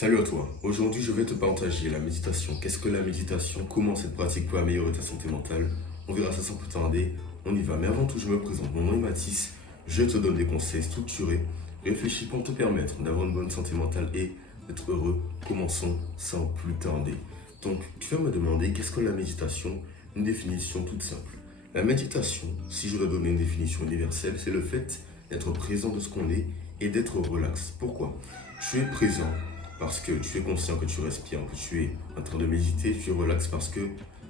Salut à toi. Aujourd'hui, je vais te partager la méditation. Qu'est-ce que la méditation? Comment cette pratique peut améliorer ta santé mentale? On verra ça sans plus tarder. On y va. Mais avant tout, je me présente. Mon nom est Mathis. Je te donne des conseils structurés, réfléchis pour te permettre d'avoir une bonne santé mentale et d'être heureux. Commençons sans plus tarder. Donc, tu vas me demander qu'est-ce que la méditation? Une définition toute simple. La méditation, si je dois donner une définition universelle, c'est le fait d'être présent de ce qu'on est et d'être relax. Pourquoi? Tu es présent parce que tu es conscient que tu respires, que tu es en train de méditer, tu es relax parce que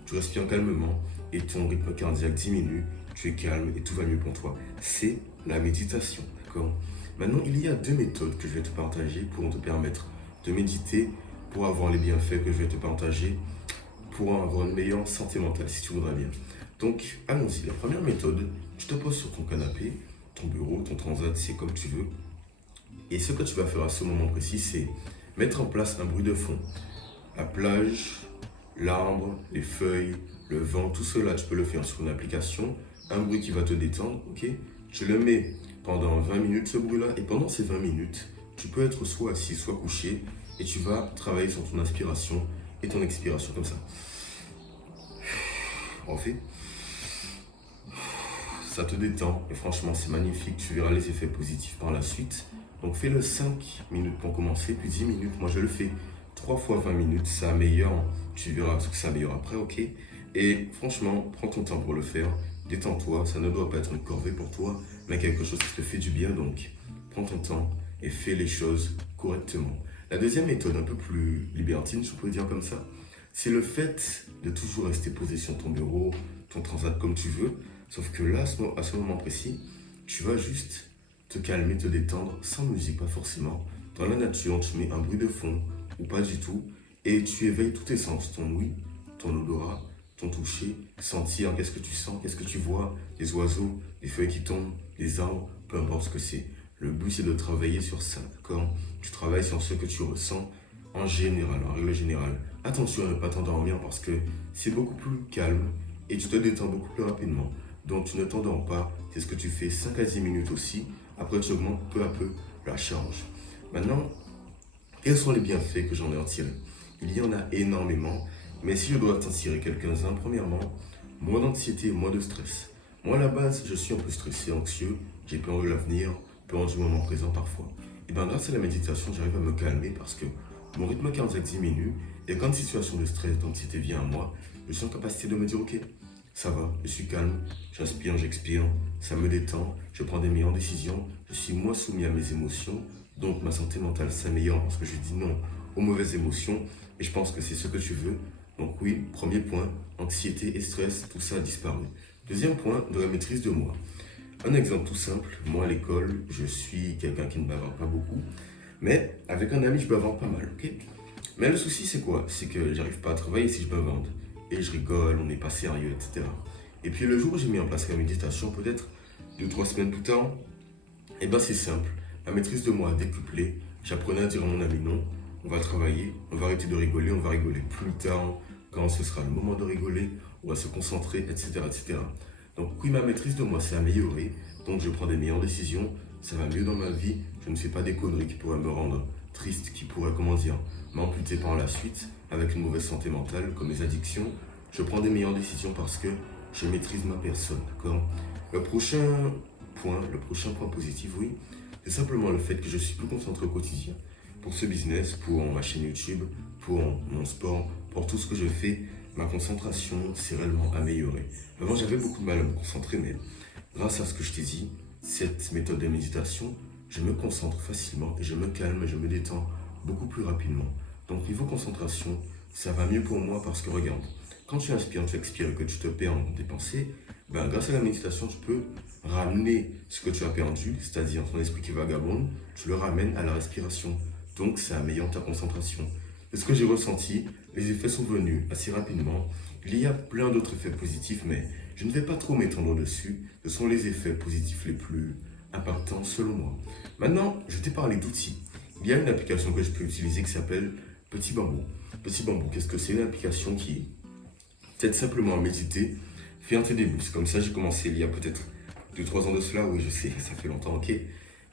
tu respires calmement et ton rythme cardiaque diminue, tu es calme et tout va mieux pour toi. C'est la méditation, d'accord? Maintenant, il y a deux méthodes que je vais te partager pour te permettre de méditer, pour avoir les bienfaits que je vais te partager, pour avoir une meilleure santé mentale si tu voudras bien. Donc, allons-y. La première méthode, tu te poses sur ton canapé, ton bureau, ton transat, c'est comme tu veux. Et ce que tu vas faire à ce moment précis, c'est mettre en place un bruit de fond. La plage, l'arbre, les feuilles, le vent, tout cela, tu peux le faire sur une application. Un bruit qui va te détendre, ok? Tu le mets pendant 20 minutes, ce bruit-là. Et pendant ces 20 minutes, tu peux être soit assis, soit couché. Et tu vas travailler sur ton inspiration et ton expiration, comme ça. On fait. Ça te détend et franchement, c'est magnifique. Tu verras les effets positifs par la suite. Donc fais-le 5 minutes pour commencer, puis 10 minutes. Moi, je le fais 3 fois 20 minutes. Ça améliore. Tu verras ce que ça améliore après, ok? Et franchement, prends ton temps pour le faire. Détends-toi. Ça ne doit pas être une corvée pour toi, mais quelque chose qui te fait du bien. Donc, prends ton temps et fais les choses correctement. La deuxième méthode, un peu plus libertine, je pourrais dire comme ça, c'est le fait de toujours rester posé sur ton bureau, ton transat comme tu veux. Sauf que là, à ce moment précis, tu vas juste te calmer, te détendre, sans musique, pas forcément. Dans la nature, tu mets un bruit de fond ou pas du tout et tu éveilles tous tes sens, ton ouïe, ton odorat, ton toucher, sentir qu'est-ce que tu sens, qu'est-ce que tu vois, des oiseaux, des feuilles qui tombent, des arbres, peu importe ce que c'est. Le but, c'est de travailler sur ça, d'accord? Tu travailles sur ce que tu ressens en général, en règle générale. Attention à ne pas t'endormir parce que c'est beaucoup plus calme et tu te détends beaucoup plus rapidement. Donc tu ne t'endors pas, c'est ce que tu fais 5 à 10 minutes aussi. Après, tu augmentes peu à peu la charge. Maintenant, quels sont les bienfaits que j'en ai en tiré? Il y en a énormément, mais si je dois t'en tirer quelques-uns, premièrement, moins d'anxiété, moins de stress. Moi, à la base, je suis un peu stressé, anxieux, j'ai peur de l'avenir, peur du moment présent parfois. Et bien, grâce à la méditation, j'arrive à me calmer parce que mon rythme cardiaque diminue et quand une situation de stress, d'anxiété vient à moi, je suis en capacité de me dire, ok, ça va, je suis calme, j'inspire, j'expire, ça me détend, je prends des meilleures décisions, je suis moins soumis à mes émotions, donc ma santé mentale s'améliore parce que je dis non aux mauvaises émotions et je pense que c'est ce que tu veux. Donc oui, premier point, anxiété et stress, tout ça a disparu. Deuxième point, de la maîtrise de moi. Un exemple tout simple, moi à l'école, je suis quelqu'un qui ne bavarde pas beaucoup, mais avec un ami, je bavarde pas mal, ok? Mais le souci, c'est quoi? C'est que j'arrive pas à travailler si je bavarde. Et je rigole, on n'est pas sérieux, etc. Et puis le jour où j'ai mis en place la méditation, peut-être 2 ou 3 semaines plus tard, eh ben c'est simple. La maîtrise de moi a décuplé. J'apprenais à dire à mon ami non, on va travailler, on va arrêter de rigoler, on va rigoler plus tard, quand ce sera le moment de rigoler, on va se concentrer, etc. etc. Donc oui, ma maîtrise de moi s'est améliorée, donc je prends des meilleures décisions, ça va mieux dans ma vie, je ne fais pas des conneries qui pourraient me rendre triste, qui pourraient, comment dire, m'amputer par la suite, avec une mauvaise santé mentale, comme les addictions. Je prends des meilleures décisions parce que je maîtrise ma personne, d'accord? Le prochain point positif, oui, c'est simplement le fait que je suis plus concentré au quotidien. Pour ce business, pour ma chaîne YouTube, pour mon sport, pour tout ce que je fais, ma concentration s'est réellement améliorée. Avant, j'avais beaucoup de mal à me concentrer, mais grâce à ce que je t'ai dit, cette méthode de méditation, je me concentre facilement et je me calme et je me détends beaucoup plus rapidement. Donc niveau concentration, ça va mieux pour moi parce que regarde, quand tu inspires, tu expires et que tu te perds dans tes pensées, ben, grâce à la méditation, tu peux ramener ce que tu as perdu, c'est-à-dire ton esprit qui vagabonde, tu le ramènes à la respiration. Donc ça améliore ta concentration. C'est ce que j'ai ressenti, les effets sont venus assez rapidement. Il y a plein d'autres effets positifs, mais je ne vais pas trop m'étendre dessus. Ce sont les effets positifs les plus impactants selon moi. Maintenant, je t'ai parlé d'outils. Il y a une application que je peux utiliser qui s'appelle Petit Bambou. Petit Bambou, qu'est-ce que c'est? Une application qui t'aide simplement à méditer, faire tes débuts. C'est comme ça j'ai commencé il y a peut-être 2 ou 3 ans de cela. Oui, je sais, ça fait longtemps, ok.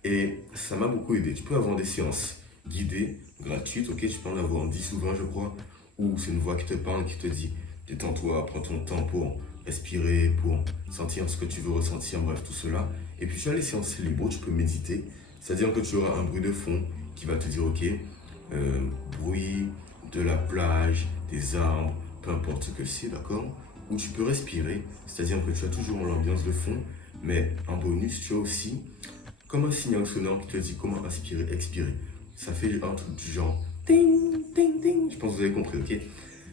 Et ça m'a beaucoup aidé. Tu peux avoir des séances guidée, gratuite, ok, tu peux en avoir 10 ou 20, je crois, où c'est une voix qui te parle, qui te dit, détends-toi, prends ton temps pour respirer, pour sentir ce que tu veux ressentir, bref, tout cela. Et puis tu as les séances libres, tu peux méditer, c'est-à-dire que tu auras un bruit de fond qui va te dire, ok, bruit de la plage, des arbres, peu importe ce que c'est, d'accord? Où tu peux respirer, c'est-à-dire que tu as toujours l'ambiance de fond, mais en bonus, tu as aussi comme un signal sonore qui te dit comment inspirer, expirer. Ça fait un truc du genre ding, ding, ding. Je pense que vous avez compris, ok?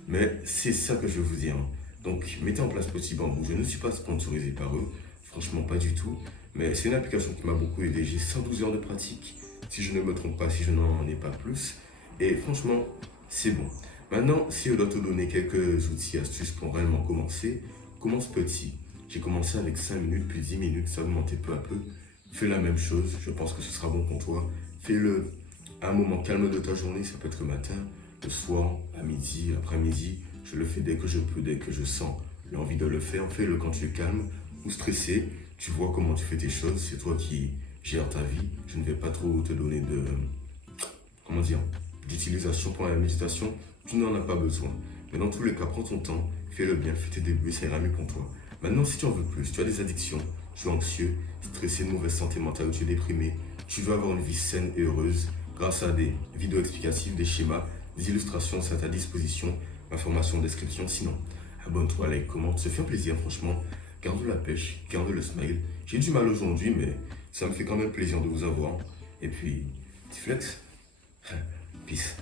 Mais c'est ça que je veux vous dire. Donc, mettez en place Petit Bambou. Je ne suis pas sponsorisé par eux, franchement pas du tout. Mais c'est une application qui m'a beaucoup aidé. J'ai 112 heures de pratique, si je ne me trompe pas, si je n'en ai pas plus. Et franchement, c'est bon. Maintenant, si je dois te donner quelques outils, astuces pour réellement commencer, commence petit. J'ai commencé avec 5 minutes, puis 10 minutes, ça a augmenté peu à peu. Fais la même chose, je pense que ce sera bon pour toi. Fais-le à un moment calme de ta journée, ça peut être le matin, le soir, à midi, l'après-midi. Je le fais dès que je peux, dès que je sens l'envie de le faire. Fais-le quand tu es calme ou stressé. Tu vois comment tu fais tes choses, c'est toi qui gères ta vie. Je ne vais pas trop te donner de, comment dire, d'utilisation pour la méditation. Tu n'en as pas besoin. Mais dans tous les cas, prends ton temps, fais-le bien, fais tes débuts, ça ira mieux pour toi. Maintenant, si tu en veux plus, tu as des addictions, tu es anxieux, stressé, de mauvaise santé mentale, tu es déprimé, tu veux avoir une vie saine et heureuse, grâce à des vidéos explicatives, des schémas, des illustrations, c'est à ta disposition, ma formation en description. Sinon, abonne-toi, like, commente, ça fait un plaisir, franchement. Garde la pêche, garde le smile. J'ai du mal aujourd'hui, mais ça me fait quand même plaisir de vous avoir. Et puis, petit flex. Peace.